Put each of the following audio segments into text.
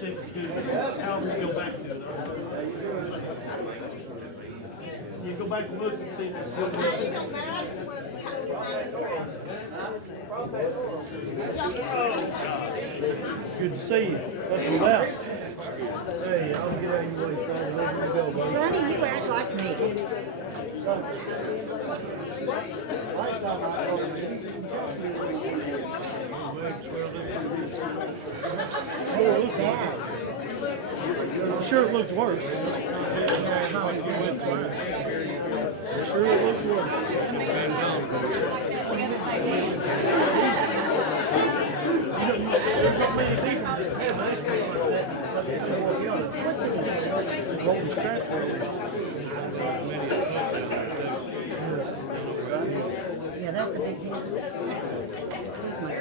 see if it's good. However, you go back to it. You go back and look and see if it's good. Good to see you. Up and about. Hey, I'll get out of your way, Father. Let me go, buddy. Sonny, you act like me. I'm sure it looked worse. I'm sure it looked worse. There's not many people that have that like that. Golden strap. Yeah, that's a big piece. Here's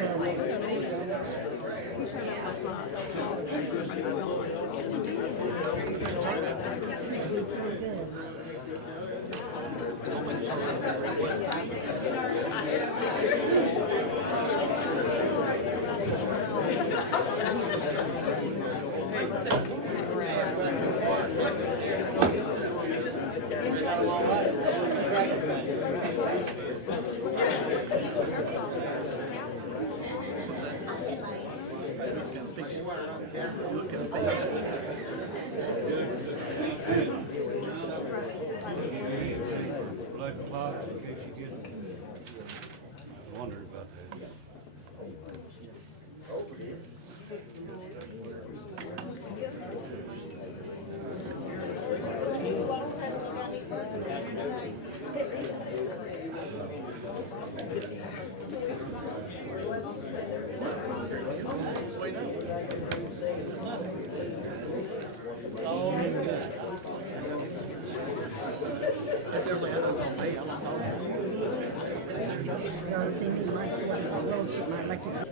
my color.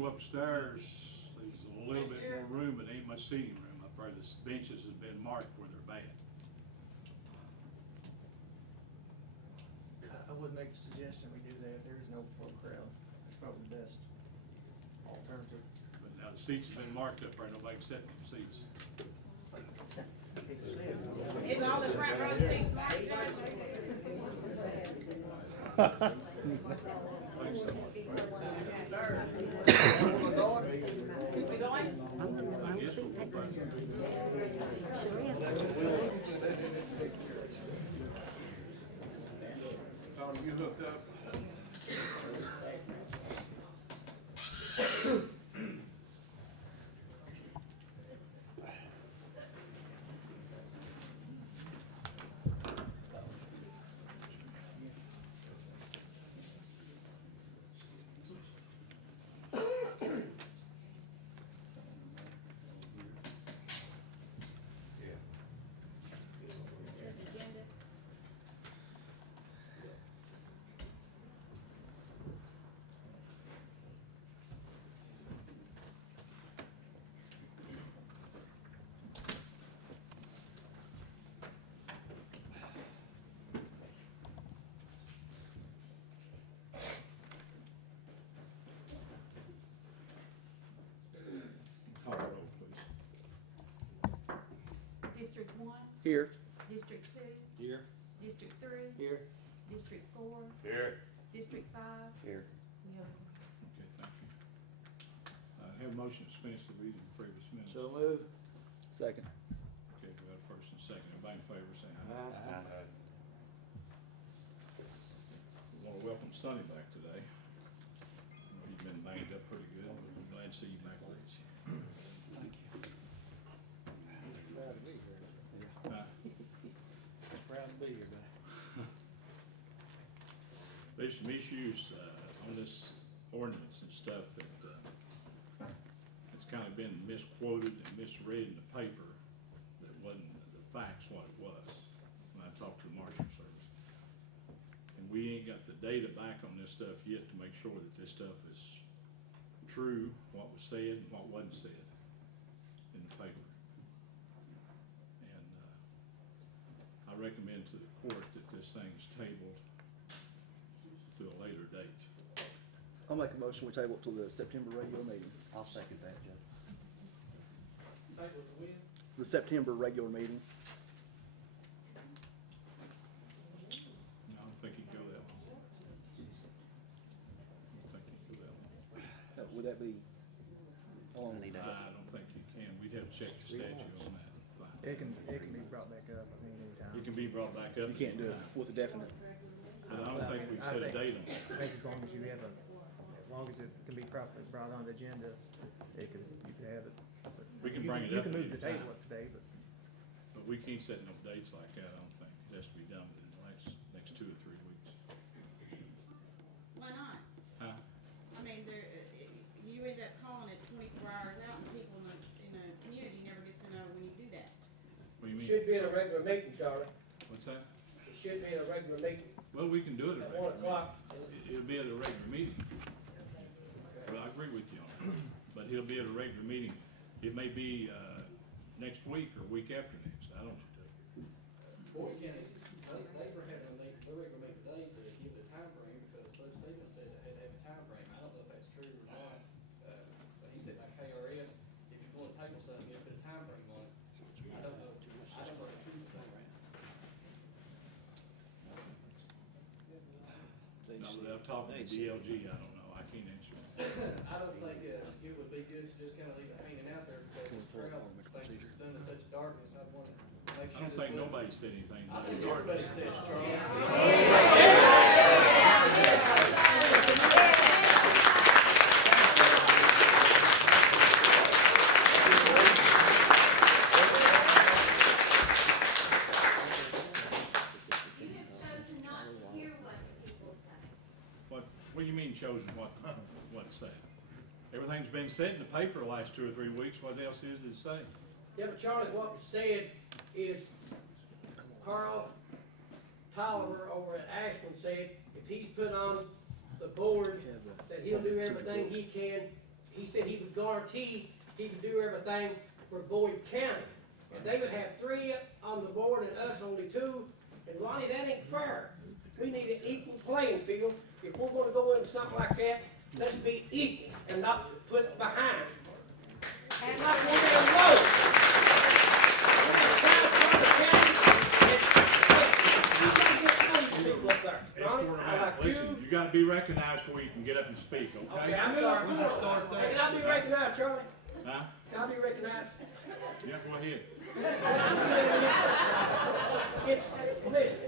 Upstairs, there's a little bit more room, but ain't much seating room up there. The benches have been marked where they're bad. I would make the suggestion we do that. There is no full crowd. It's probably the best alternative. But now the seats have been marked up there. Nobody can sit in them seats. Is all the front row seats marked? We going? Tom, you hooked up? District 1, Here. District 2, Here. District 3, Here. District 4, Here. District 5. Here. We have Okay, thank you. Have a motion to dispense the reading of the previous minutes. So move. Second. Okay, we got a first and a second. Everybody in favor, say aye. Aye. We want to welcome Sonny back today. He's been banged up pretty good. We're glad to see you back, Rich. Thank you. Proud to be here. Proud to be here, buddy. There's some issues on this ordinance and stuff that it's kind of been misquoted and misread in the paper that wasn't the facts what it was when I talked to the Marshal Service. we ain't got the data back on this stuff yet to make sure that this stuff is true, what was said and what wasn't said in the paper. And I recommend to the court that this thing is tabled to a later date. I'll make a motion, we table it till the September regular meeting. I'll second that, Judge. Table to win? The September regular meeting. No, I don't think you can go that long. I don't think you can go that long. Would that be on? I need to- I don't think you can. We'd have to check the statute on that. It can be brought back up, I mean, anytime. It can be brought back up. You can't do it with a definite. But I don't think we've set a date on it. I think as long as you have as long as it can be properly brought on the agenda, you can have it. But We can bring it You up can at move the any table time. up today, but But we can't set no dates like that, I don't think. It has to be done within the next 2 or 3 weeks. Why not? Huh? I mean, you end up calling it 24 hours out, and people in the community never gets to know when you do that. What do you mean? Should be in a regular meeting, Charlie. What's that? It should be in a regular meeting Well, we can do it at at a 1 regular o'clock. meeting. It'll be at a regular meeting. Well, I agree with you on that. But he'll be at a regular meeting. It may be, next week or week after next. I don't know. Boyd County, they were having a meeting, they were gonna make a date to give the time frame, because Bud Stevens said it had to have a time frame. I don't know if that's true or not, but he said like KRS, if you want to table something, you have to put a time frame on it. I don't know the truth of that. No, they'll talk to the DLG. I don't know. I can't answer. I don't think, it would be good to just kinda leave it hanging out there, because this crowd thinks it's done in such darkness. I'd wanna make I sure don't this think was- nobody said anything. I about think it. everybody says, Charles. You have chosen not to hear what the people say. What do you mean chosen what to say? Everything's been said in the paper the last 2 or 3 weeks. What else is it to say? Yeah, but Charlie, what was said is Carl Tolliver over at Ashland said if he's put on the board that he'll do everything he can. He said he would guarantee he would do everything for Boyd County. And they would have 3 on the board and us only 2. And Ronnie, that ain't fair. We need an equal playing field. If we're gonna go into something like that, let's be equal and not put behind. It's like we're gonna roll. Listen, you gotta be recognized before you can get up and speak, okay? Okay, I'm sorry. Hey, can I be recognized, Charlie? Huh? Can I be recognized? Yeah, go ahead. I'm saying it's, listen,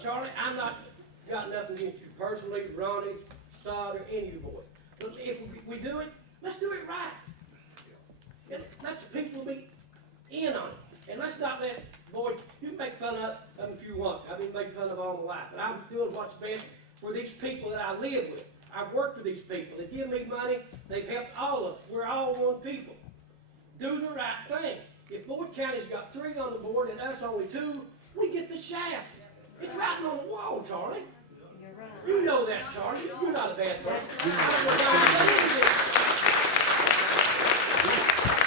Charlie, I'm not got nothing against you personally, Ronnie, Sod, or any of you boys. But if we do it, let's do it right. And let the people be in on it. And let's not let Boyd, you can make fun of them if you want to. I've been making fun of all my life. But I'm doing what's best for these people that I live with. I've worked with these people. They give me money. They've helped all of us. We're all one people. Do the right thing. If Boyd County's got 3 on the board and us only 2, we get the shaft. It's writing on the wall, Charlie. You're right. You know that, Charlie. You're not a bad person. I don't know why I believe this.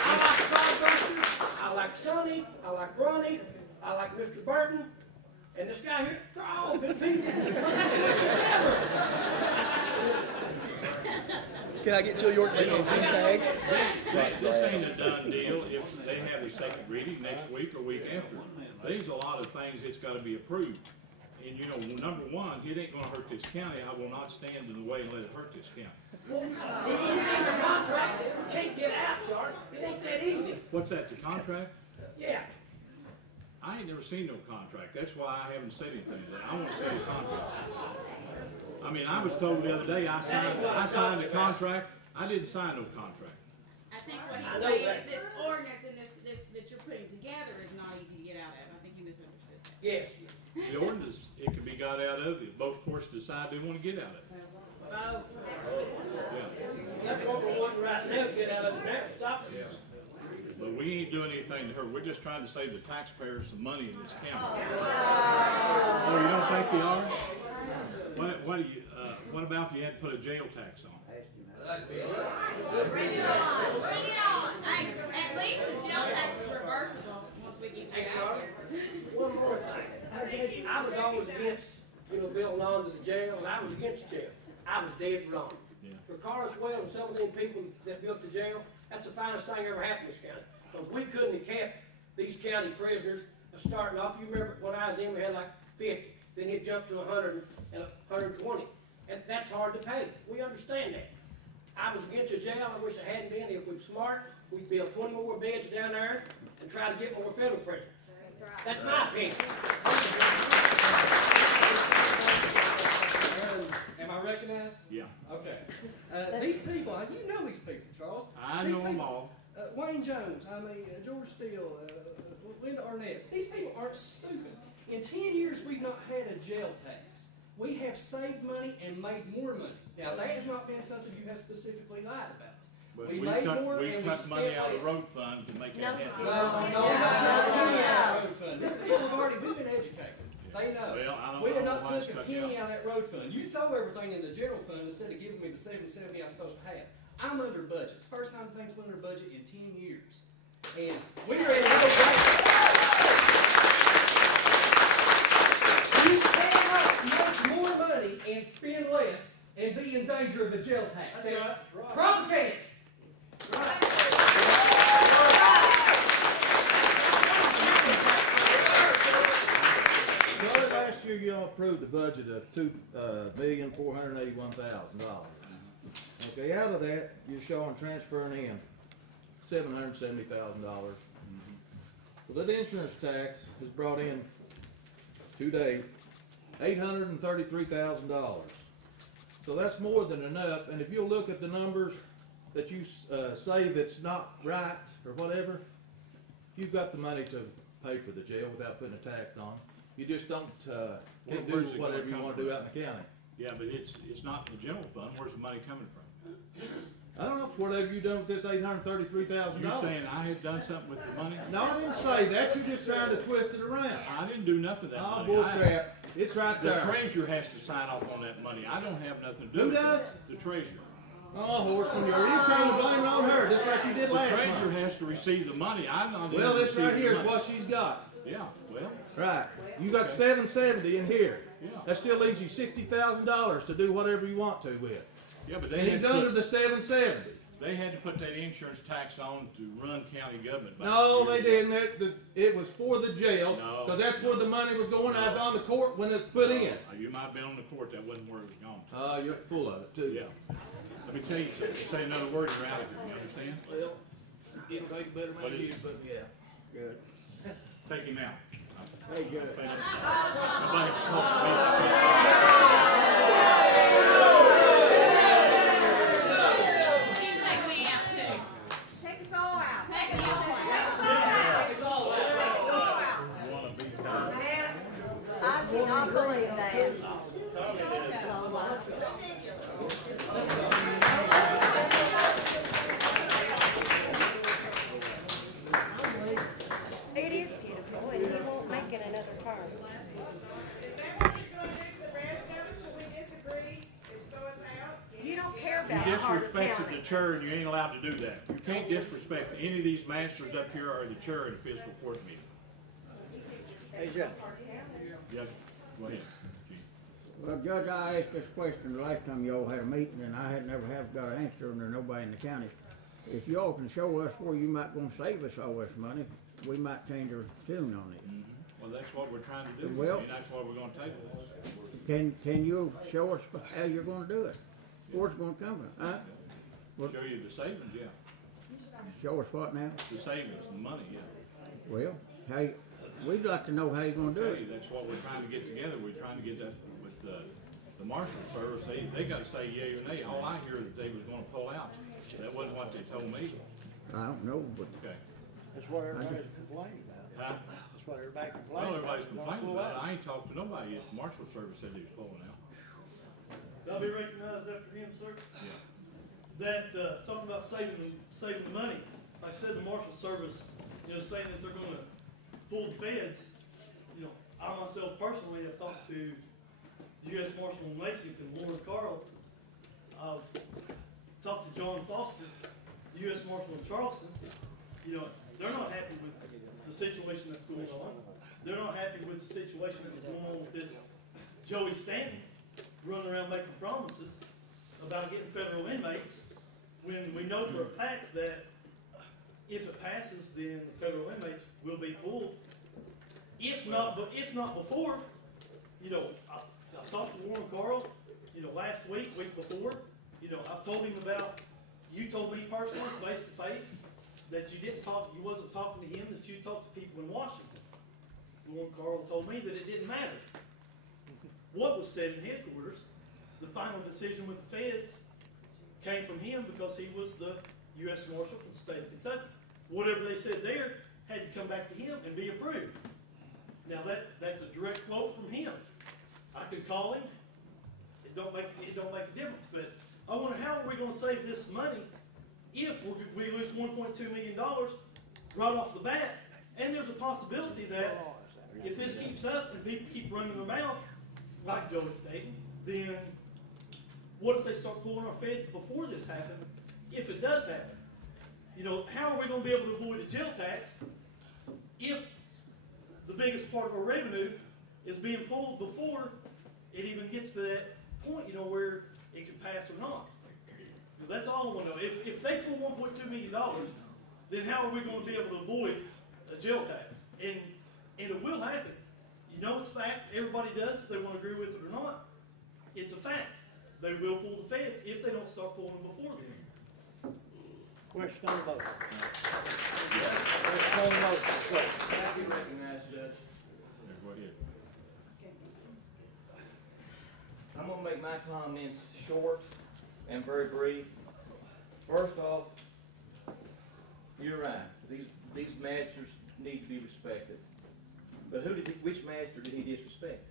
I like Bob Buster. I like Sonny. I like Ronnie. I like Mr. Burton. And this guy here, they're all good people. Let's stick together. Can I get your name and tag? This ain't a done deal if they have a second reading next week or week after. There's a lot of things that's gotta be approved. And you know, number one, it ain't gonna hurt this county. I will not stand in the way and let it hurt this county. Well, if you get the contract, you can't get out, Charlie. It ain't that easy. What's that, the contract? Yeah. I ain't never seen no contract. That's why I haven't said anything today. I wanna see the contract. I mean, I was told the other day, I signed a contract. I didn't sign no contract. I think what I he's know saying that. is this ordinance and this that you're putting together is not easy to get out of. I think you misunderstood that. Yes. The ordinance, it can be got out of if both courts decide they wanna get out of it. Both. Yeah. That's what we're wanting right now, to get out of it now. Stop it. But we ain't doing anything to her. We're just trying to save the taxpayers some money in this county. Oh, you don't think they are? What do you, what about if you had to put a jail tax on? Bring it on, bring it on. Hey, at least the jail tax is reversible once we get Hey, you out Charlie, here. one more thing. I was always against, building on to the jail, and I was against jail. I was dead wrong. Yeah. For Carlos Well and some of them people that built the jail, that's the finest thing ever happened in this county. Because we couldn't have kept these county prisoners starting off. You remember when I was in, we had like 50. Then it jumped to 100 and 120. And that's hard to pay. We understand that. I was against the jail. I wish I hadn't been. If we're smart, we'd build 20 more beds down there and try to get more federal prisoners. That's my opinion. Am I recognized? Yeah. Okay. These people, you know these people, Charles. I These know them people, all. Wayne Jones, George Steele, Linda Arnett. These people aren't stupid. In 10 years, we've not had a jail tax. We have saved money and made more money. Now, that has not been something you have specifically lied about. But we we made cut, more we and cut we money spent out of the less. road fund to make No. that happen. No, I'm not talking about road fund. These people have already, we've been educated. They know. Well, I don't We have know not why it's took a cut penny out. out of that road fund. You throw everything in the general fund instead of giving me the $770 I'm supposed to have. I'm under budget. First time things went under budget in 10 years. And we're in no budget. You cannot make more money and spend less and be in danger of a jail tax. That's propaganda. Charlie, last year you all approved a budget of $2,481,000. Okay, out of that, you're showing transferring in $770,000. Well, that insurance tax has brought in, to date, $833,000. So that's more than enough, and if you'll look at the numbers that you say that's not right, or whatever, you've got the money to pay for the jail without putting a tax on. You just don't, can't do Where's it gonna whatever you come want to do from? out in the county. Yeah, but it's not in the general fund. Where's the money coming from? I don't know, it's whatever you done with this $833,000. You saying I had done something with the money? No, I didn't say that, you're just trying to twist it around. I didn't do nothing with that Oh, money. bull crap, it's right The there. treasurer has to sign off on that money. I don't have nothing to do Who with it. does? The treasurer. Oh, horseman, you're trying to blame it on her, just like you did The last treasurer month. has to receive the money. I'm not Well, even this right receiving here the is money. what she's got. Yeah, well, Right, you got $770 in here. Yeah. That still leaves you $60,000 to do whatever you want to with. yeah, but they And he's had, to under put, the $770. they had to put that insurance tax on to run county government. back No, they years ago. didn't. It was for the jail, No, because that's where no. the money was going. I was on the court when it's put in. You might have been on the court. That wasn't where it was gone to. You're full of it too. Yeah. Let me tell you something. Say another word, you're out of here. You understand? Well, it'll take a better What man is you, it? but yeah. Good. Take him out. Hey, good. Nobody's talking to me. You can take me out too. Take us all out. Take me out. You wanna be I cannot believe that. It is beautiful, and he won't make it another term. Is that what you're gonna do to the rest of us when we disagree? Is throw us out? You don't care You about the heart of disrespected county. the chair, and you ain't allowed to do that. You can't disrespect any of these masters up here or the chair of the fiscal court meeting. Hey, Jeff. Yeah, go ahead. Chief. Well, Judge, I asked this question the last time y'all had a meeting, and I had never have got an answer, and there's nobody in the county. If y'all can show us where you might gonna save us all this money, we might change our tune on it. Well, that's what we're trying to do. Well- and that's why we're gonna table this. Can you show us how you're gonna do it? Where's it gonna come from, huh? Well- Show you the savings, yeah. Show us what now? The savings, the money, yeah. Well, we'd like to know how you're gonna do Okay, it. that's what we're trying to get together. We're trying to get that with the marshal service. They gotta say yea or nay. All I hear that they was gonna pull out. That wasn't what they told me. I don't know, but Okay. That's what everybody's complaining about. Huh? That's what everybody complaining Well, about. everybody's They're gonna complaining pull about it. out. I ain't talked to nobody yet. The marshal service said he was pulling out. I'll be recognized after him, sir. Yeah. That, talking about saving the money, like I said, the Marshal Service, saying that they're gonna pull the feds, I myself personally have talked to U.S. Marshal in Lexington, Warren Carl. I've talked to John Foster, U.S. Marshal in Charleston. You know, they're not happy with the situation that's going on. They're not happy with the situation that's going on with this Joey Stanton running around making promises about getting federal inmates when we know for a fact that if it passes, then the federal inmates will be pulled. If not before, you know, I've talked to Warren Carl, you know, last week before, you know, I've told him about, you told me personally, face to face, that you wasn't talking to him, that you talked to people in Washington. Warren Carl told me that it didn't matter what was said in headquarters. The final decision with the feds came from him because he was the U.S. Marshal for the state of Kentucky. Whatever they said there had to come back to him and be approved. Now that's a direct quote from him. I could call him. It don't make a difference. But I wonder, how are we going to save this money if we lose $1.2 million right off the bat? And there's a possibility that if this keeps up and people keep running their mouth, like Joey Staten, then what if they start pulling our feds before this happens, if it does happen? You know, how are we going to be able to avoid a jail tax if the biggest part of our revenue is being pulled before it even gets to that point, you know, where it can pass or not? You know, that's all I want to know. If they pull $1.2 million, then how are we going to be able to avoid a jail tax? And it will happen. You know it's fact. Everybody does, if they want to agree with it or not. It's a fact. They will pull the feds if they don't start pulling them before then. Question on the vote. Question on the vote. Thank you, recognized, Judge. Yeah, go ahead. I'm gonna make my comments short and very brief. First off, you're right. These masters need to be respected. But which master did he disrespect?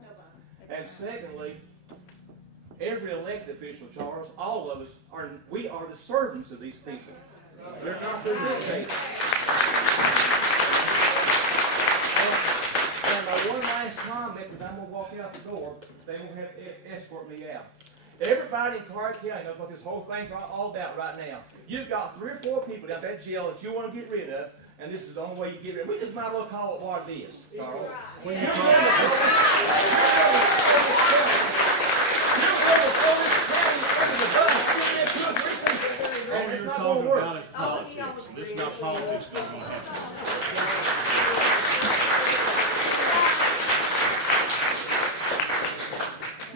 Nobody. And secondly, every elected official, Charles, all of us we are the servants of these people. They're not their dictators. And my one last comment, because I'm going to walk out the door, they won't have to escort me out. Everybody in Clark County knows what this whole thing's all about right now. You've got 3 or 4 people down that jail that you want to get rid of, and this is the only way you get rid of it. We just might as well call it what it is, Charles. When you talk All you're talking about is politics. This is not politics that's going to happen.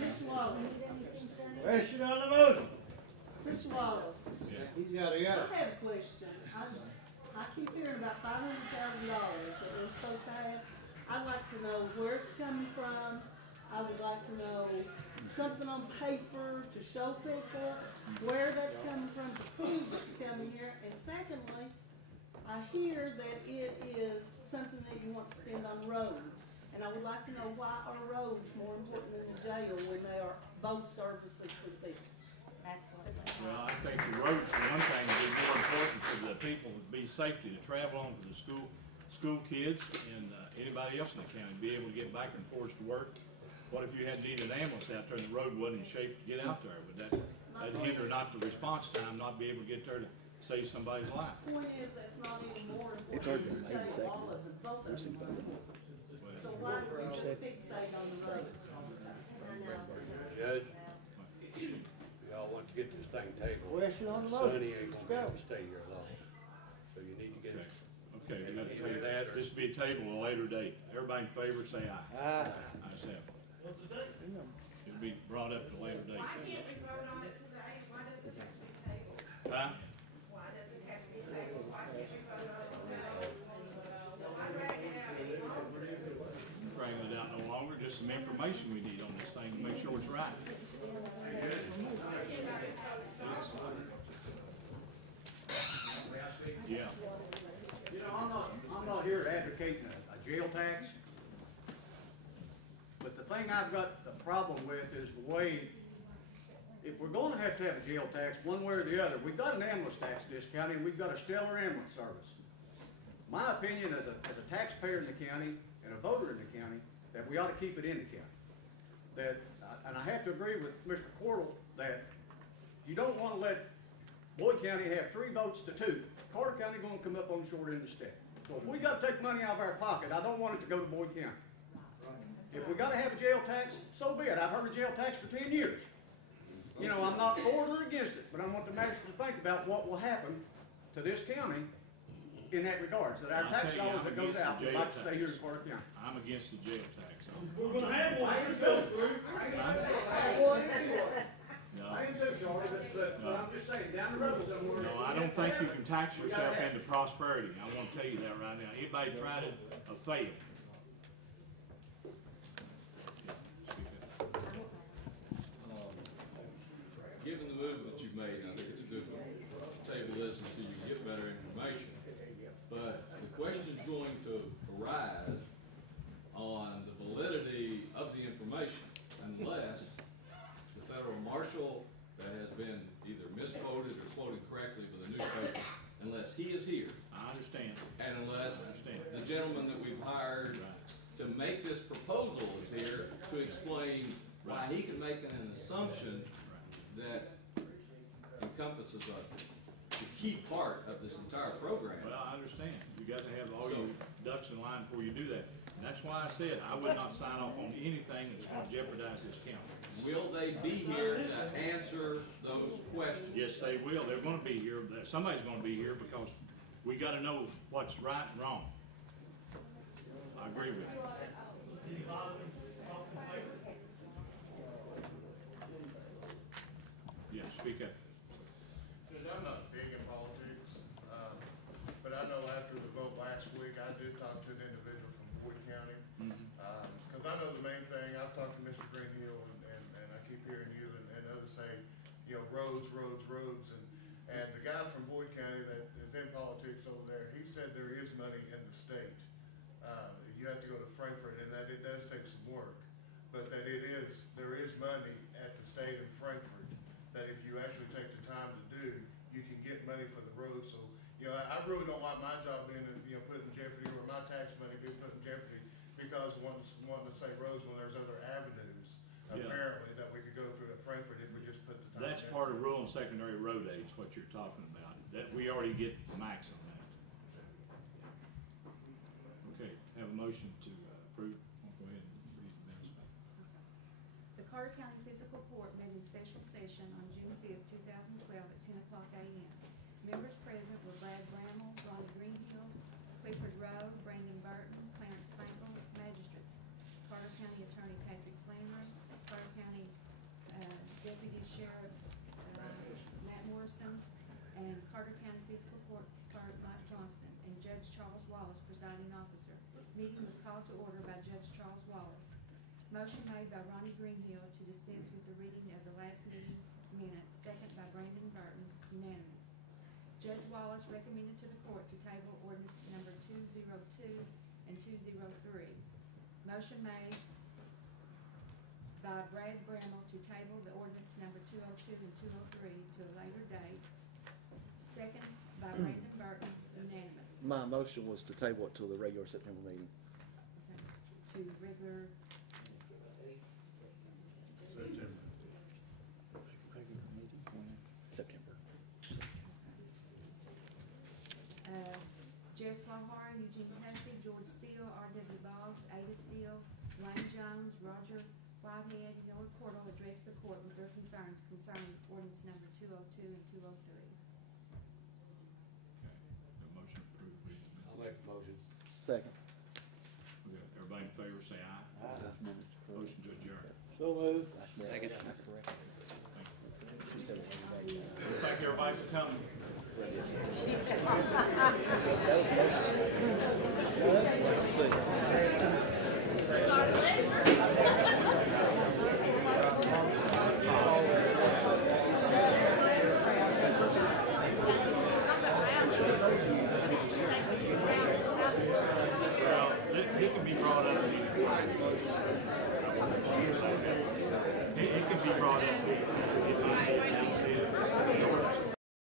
Mr. Wallace. Question on the motion. Mr. Wallace. He's got to I have a question. I keep hearing about $500,000 that we're supposed to have. I'd like to know where it's coming from. I would like to know something on paper to show people where that's coming from, to prove it's coming here. And secondly, I hear that it is something that you want to spend on roads. And I would like to know why are roads more important than the jail when they are both services for the people? Absolutely. Well, I think the roads, for one thing, would be more important for the people, to be safety to travel on for the school kids and anybody else in the county, be able to get back and forth to work. What if you had to need an ambulance out there and the road wasn't in shape to get out there? Would that hinder not the response time, not be able to get there to save somebody's life? The point is, that's not even more important. It's already been made to save all second. of them, both of them. So why do we just fixate on the road? Judge, y'all want to get this thing tabled. Question on the motion. Sonny ain't gonna have to stay here long, so you need to get it. Okay, we got to table that. This will be a table at a later date. Everybody in favor, say aye. Aye. Ayes have it. What's the date? It'll be brought up at a later date. Why can't we vote on it today? Why does it have to be tabled? Huh? Why does it have to be tabled? Why can't we vote on it now? Why drag it out any longer? Dragging it out no longer, just some information we need on this thing to make sure it's right. Yeah. You know, I'm not here advocating a jail tax. But the thing I've got the problem with is the way, if we're gonna have a jail tax, one way or the other, we've got an ambulance tax in this county, and we've got a stellar ambulance service. My opinion as a taxpayer in the county and a voter in the county, that we ought to keep it in the county. that, and I have to agree with Mr. Cordell, that you don't wanna let Boyd County have 3 votes to 2. Carter County gonna come up on the short end of the stick. So if we gotta take money out of our pocket, I don't want it to go to Boyd County. If we gotta have a jail tax, so be it. I've heard a jail tax for 10 years. You know, I'm not for it or against it, but I want the mayor to think about what will happen to this county in that regards, that our I'll tax tell you, dollars I'm that goes against the out would jail like to stay tax. here in Carter County. I'm against the jail tax. We're gonna have one, if it goes through. No, I ain't too, Charlie, but I'm just saying, down the road somewhere. no, I don't think you can tax yourself into prosperity. I wanna tell you that right now. Anybody tried it, failed. Given the move that you've made, I think it's a good one. Table this until you get better information. But the question's going to arise on the validity of the information unless the federal marshal that has been either misquoted or quoted correctly by the newspaper, unless he is here. I understand. And unless I understand. the gentleman that we've hired to make this proposal is here to explain why he can make an assumption that encompasses the key part of this entire program. Well, I understand. You got to have all your ducks in line before you do that. And that's why I said I would not sign off on anything that's gonna jeopardize this county. Will they be here to answer those questions? Yes, they will. They're gonna be here. Somebody's gonna be here because we gotta know what's right and wrong. I agree with you. Yeah, speak up. Judge, I'm not big in politics, but I know after the vote last week, I did talk to an individual from Boyd County. Because I know the main thing, I've talked to Mr. Greenhill, and I keep hearing you and others say, you know, roads, and the guy from Boyd County that is in politics over there, he said there is money in the state. You have to go to Frankfurt, and that it does take some work, but that there is money at the state of Frankfurt, that if you actually take the time to do, you can get money for the road. So, you know, I really don't want my job being, you know, put in jeopardy, or my tax money being put in jeopardy because wanting to say roads when there's other avenues, apparently, that we could go through at Frankfurt if we just put the time. That's part of rural and secondary road age, what you're talking about. That we already get the max on that. Okay, have a motion to approve. I'll go ahead and read the minutes. The Carter County Fiscal Court met in special session on June 5th, 2012 at 10 o'clock a.m. Members present were Brad Bramall, Ronnie Greenhill, Clifford Rowe, Brandon Burton, Clarence Finkel, magistrates, Carter County Attorney Patrick Flannery, Carter County Deputy Sheriff Matt Morrison, and Carter County Fiscal Court Clerk Mike Johnston, and Judge Charles Wallace, presiding officer. Meeting was called to order by Judge Charles Wallace. Motion made by Ronnie Greenhill to dispense with the reading of the last meeting minutes, second by Brandon Burton, unanimous. Judge Wallace recommended to the court to table ordinance number 202 and 203. Motion made by Brad Bramall to table the ordinance number 202 and 203 to a later date, second by Brandon Burton, unanimous. My motion was to table it till the regular September meeting. To regular. September. Jeff Lahar, Eugene Hussey, George Steele, R.W. Boggs, Ada Steele, Wayne Jones, Roger Whitehead, Miller Cordell addressed the court with their concerns concerning ordinance number 202 and 203. Okay, the motion approved. Read the minutes. I'll make a motion. Second. Okay, everybody in favor say aye. Motion to adjourn. So moved. Second. She said Thank everybody for coming. Well, it can be brought up. It can be brought up.